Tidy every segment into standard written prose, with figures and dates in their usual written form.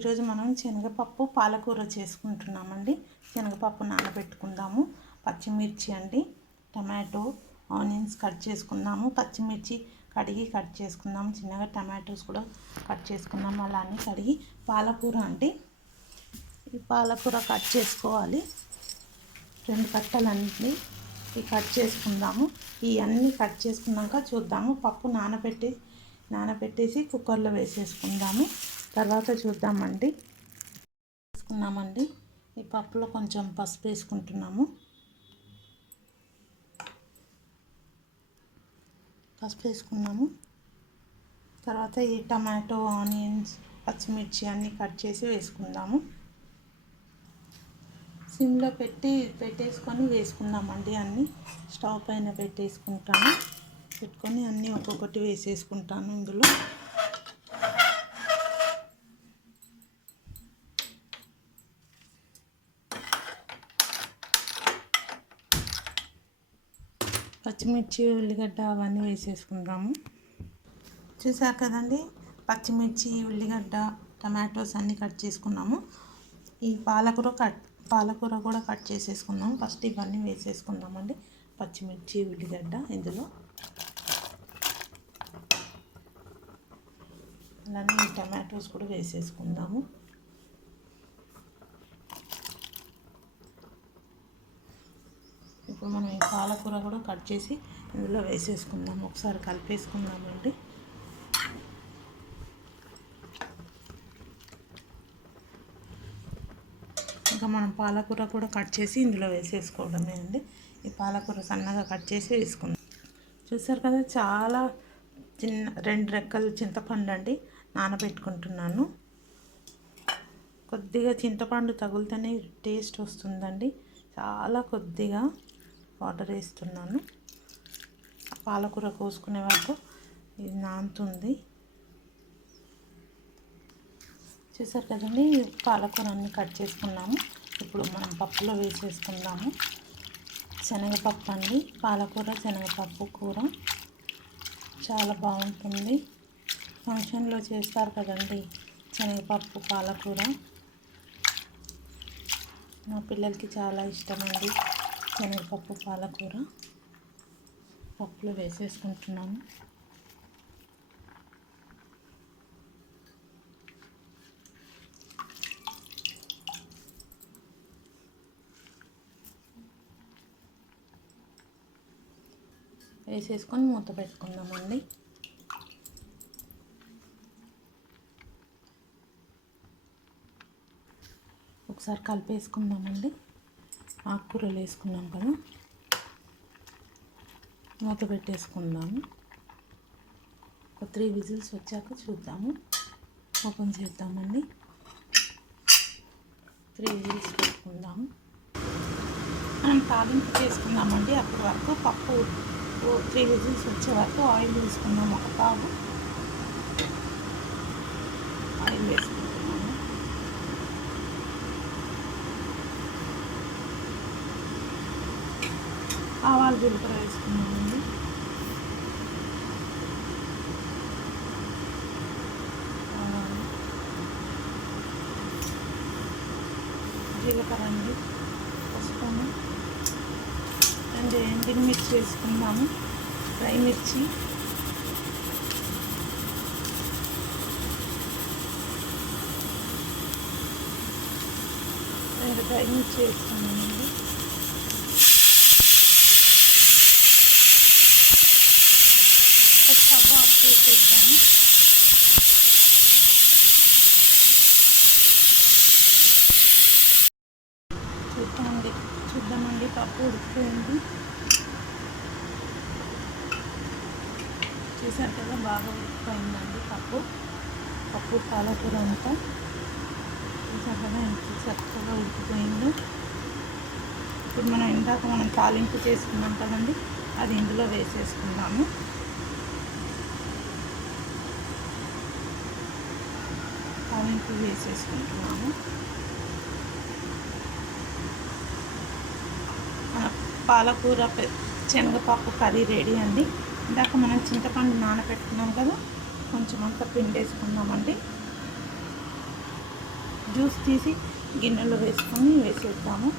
ఈరోజు మనం శనగపప్పు పాలకూర చేసుకుంటున్నామండి. శనగపప్పు నానబెట్టుకుందాము. పచ్చిమిర్చి అండి, టమాటో, ఆనియన్స్ కట్ చేసుకుందాము. పచ్చిమిర్చి కడిగి కట్ చేసుకుందాము చిన్నగా. టమాటోస్ కూడా కట్ చేసుకుందాము. అలానే కడిగి పాలకూర అండి, ఈ పాలకూర కట్ చేసుకోవాలి. 2 కట్టలన్నీ కట్ చేసుకుందాము. ఇవన్నీ కట్ చేసుకున్నాక చూద్దాము. పప్పు నానబెట్టేసి కుక్కర్లో వేసేసుకుందాము. తర్వాత చూద్దామండి. వేసుకున్నామండి. ఈ పప్పులో కొంచెం పసుపు వేసుకుంటున్నాము. తర్వాత ఈ టమాటో, ఆనియన్స్, పచ్చిమిర్చి అన్నీ కట్ చేసి వేసుకుందాము. సిమ్లో పెట్టేసుకొని వేసుకుందామండి. అన్నీ స్టవ్ పైన పెట్టుకొని అన్నీ ఒక్కొక్కటి వేసేసుకుంటాను. ఇందులో పచ్చిమిర్చి, ఉల్లిగడ్డ అవన్నీ వేసేసుకుందాము. చూసారు కదండి, పచ్చిమిర్చి, ఉల్లిగడ్డ, టమాటోస్ అన్నీ కట్ చేసుకున్నాము. ఈ పాలకూర కూడా కట్ చేసేసుకుందాము. ఫస్ట్ ఇవన్నీ వేసేసుకుందామండి. పచ్చిమిర్చి, ఉల్లిగడ్డ ఇందులో, అలానే ఈ టమాటోస్ కూడా వేసేసుకుందాము. ఇప్పుడు మనం ఈ పాలకూర కూడా కట్ చేసి ఇందులో వేసేసుకుందాము. ఒకసారి కలిపేసుకుందామండి. ఇంకా మనం పాలకూర కూడా కట్ చేసి ఇందులో వేసేసుకోవడమే అండి. ఈ పాలకూర సన్నగా కట్ చేసి వేసుకుందాం. చూసారు కదా, చాలా 2 రెక్కలు చింతపండు అండి నానబెట్టుకుంటున్నాను. కొద్దిగా చింతపండు తగులుతూనే టేస్ట్ వస్తుందండి. చాలా కొద్దిగా వాటర్ వేస్తున్నాను. పాలకూర కోసుకునే వరకు ఇది నానుతుంది. చూసారు కదండి, పాలకూర అన్నీ కట్ చేసుకున్నాము. ఇప్పుడు మనం పప్పులో వేసేసుకుందాము. శనగపప్పు అండి, పాలకూర శనగపప్పు కూర చాలా బాగుంటుంది. ఫంక్షన్లో చేస్తారు కదండి శనగపప్పు పాలకూర. మా పిల్లలకి చాలా ఇష్టమండి శనగపప్పు పాలకూర. పప్పులో వేసేసుకుంటున్నాను. వేసేసుకొని మూత పెట్టుకుందామండి. ఒకసారి కలిపేసుకుందామండి. ఆకుకూరలు వేసుకున్నాం కదా, మూత పెట్టేసుకుందాము. ఒక 3 విజిల్స్ వచ్చాక చూద్దాము. ఓపెన్ చేద్దామండి. 3 విజిల్స్ పెట్టుకుందాము. మనం తాలింపు చేసుకుందామండి. అప్పటి వరకు పప్పు 3 విజిల్స్ వచ్చే వరకు ఆయిల్ వేసుకుందాము. ఒక పావు ఆయిల్ వేసుకుంటున్నాము. ఆవాలు, జీలకర్ర వేసుకున్నామండి. జీలకర్ర అండి, పసుపు, 2 ఎండుమిర్చి వేసుకుందాము. డ్రై మిర్చి, వేసుకున్నామండి. స్టవ్ ఆఫ్ చేసేద్దాము. చూద్దామండి. పప్పు ఉడికిపోయింది. చూసారు కదా, బాగా ఉడికిపోయిందండి పప్పు పాలకూర అంతా. చూసారు కదా ఎంత చక్కగా ఉడికిపోయిందో. ఇప్పుడు మనం తాలింపు చేసుకున్నాం కదండి, అది ఇందులో వేసేసుకుందాము. తాలింపు వేసేసుకుంటున్నాము. పాలకూర శనగపప్పు కర్రీ రెడీ అండి. ఇందాక మనం చింతపండు నానబెట్టుకున్నాం కదా, కొంచెం అంతా పిండి వేసుకుందామండి. జ్యూస్ తీసి గిన్నెలో వేసుకొని వేసేద్దాము.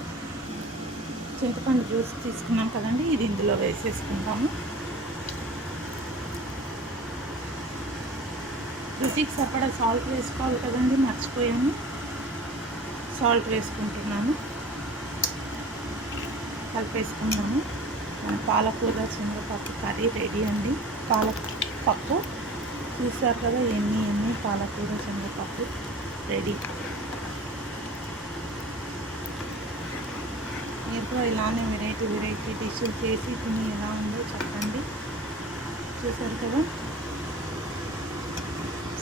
చింతపండు జ్యూస్ తీసుకున్నాం కదండి, ఇది ఇందులో వేసేసుకుంటాము. రుచికి సరిపడా సాల్ట్ వేసుకోవాలి కదండి, మర్చిపోయాను. సాల్ట్ వేసుకుంటున్నాను, కలిపేసుకున్నాను. పాలకూర శనగపప్పు కర్రీ రెడీ అండి. పాలపప్పు చూసారు కదా, ఎన్ని పాలకూర శనగపప్పు రెడీ. మీరు కూడా ఇలానే వెరైటీ డిష్లు చేసి తిని ఎలా ఉందో చెప్పండి. చూసారు కదా,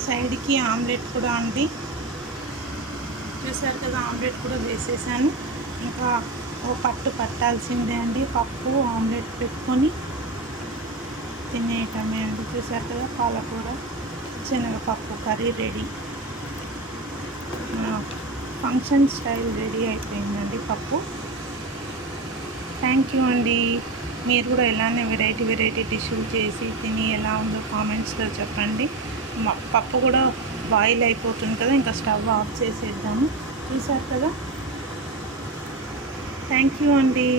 సైడ్కి ఆమ్లెట్ కూడా అండి. చూసారు కదా, ఆమ్లెట్ కూడా వేసేసాను. ఇంకా ఓ పట్టు పట్టాల్సిందే అండి, పప్పు ఆమ్లెట్ పెట్టుకొని తినేయటమే అండి. చూసారు కదా, పాలకూర శనగపప్పు curry ready. Function style ready అయిపోయిందండి పప్పు. థ్యాంక్ యూ అండి. మీరు కూడా ఇలానే వెరైటీ డిష్లు చేసి తిని ఎలా ఉందో కామెంట్స్లో చెప్పండి. పప్పు కూడా బాయిల్ అయిపోతుంది కదా, ఇంకా స్టవ్ ఆఫ్ చేసేద్దాము. చూసారు కదా, థ్యాంక్ యూ అండి.